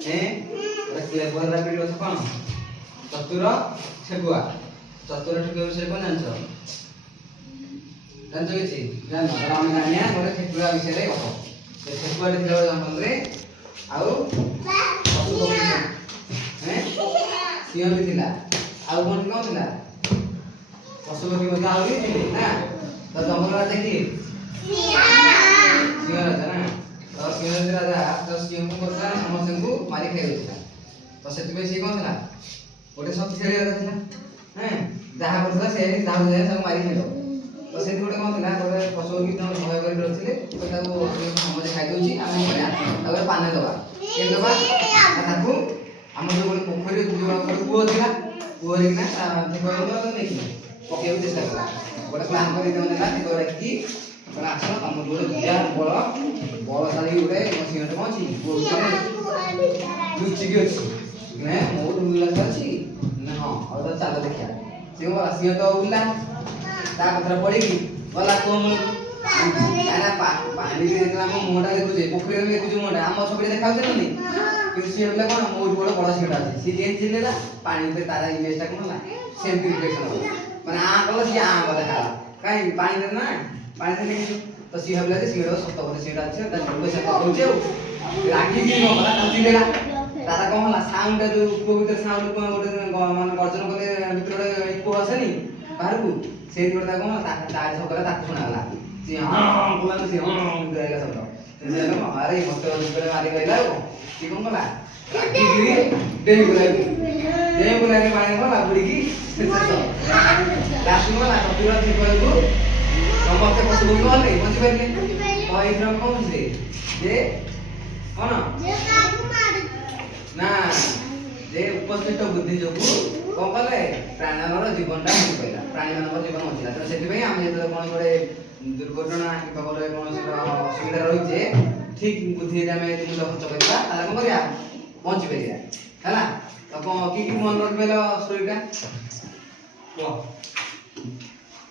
clever rabbit अर्थ कौन चतुर ठेकुआ चतुर ठेकुआ विषय कौन जानछ किसी जान आम जानिया गोटे ठेकुआ विषय कह ठेकुआ जंगल में आउ सिंह भी थिला आउ कौन कौन थिला पशु पक्षी ना तो जंगल राजा किए सिंह राजा ना तो सिंह राजा तो सिंह को समस्त को मारी खाई तो से कौन था गोटे शक्तिशाली राजा था जहाँ करता से सब मारी खाई तो से गोटे कौन था गोटे पशु पक्षी भय कर डरते तो समझे खाई दूसरी आम पाने दबा दबा आम जो गोटे पोखरी कूह था कूह देखिए पकड़ चेष्टा कला गोटे प्लान कर रखी आस तुम गोटे विद्या बल बलशाली गोटे सिंहटे कौन अच्छी लुचिकी अच्छी मोट उल्लास अच्छी हाँ और चल देखा सी गला सिंह तो उल्ला कथा पड़ी गला कौन पानी मुहटा देखुचे पोखरी देखुचे मुहटा आम छवि देखा नहीं कि सी बोले कौन मोट बड़ बड़ सिंहटा अच्छी सी चेंज चिल्ला पानी तार इमेजटा कौन है सेमती रिफ्लेक्शन हो मैंने आ कल सी आ देखा कहीं पानी दे ना पानी दे तो सी भाविला सिंह सत बोले सिंहटा अच्छे पैसा पकाऊे राखी गला चिल्ला तारा कौन है साउंड जो कूह भर साउंड गोटे मान गर्जन कले भर गोटे इको आसेनी बाहर को से गोटे कौन छकरे शुणाला सी हाँ बोला सी हाँ शब्द अरे मत मारी गला सी कौन कला डेही बुला पानी गला बुड़ी लास्ट गला चतुर ठेकुआ को समस्ते पशु गले बची पारे कौन बुझे जे कौन ना जे उपस्थित बुद्धि जो कौन कले प्राणर जीवनटा पाइला प्राणी मान जीवन बचला तो से आम जो कौन गोटे दुर्घटना कि गोटे कौन असुविधा रही ठीक बुद्धि आम मुंड खर्च करवा कौन करा बची पार है तो कि मन रख स्टोरीटा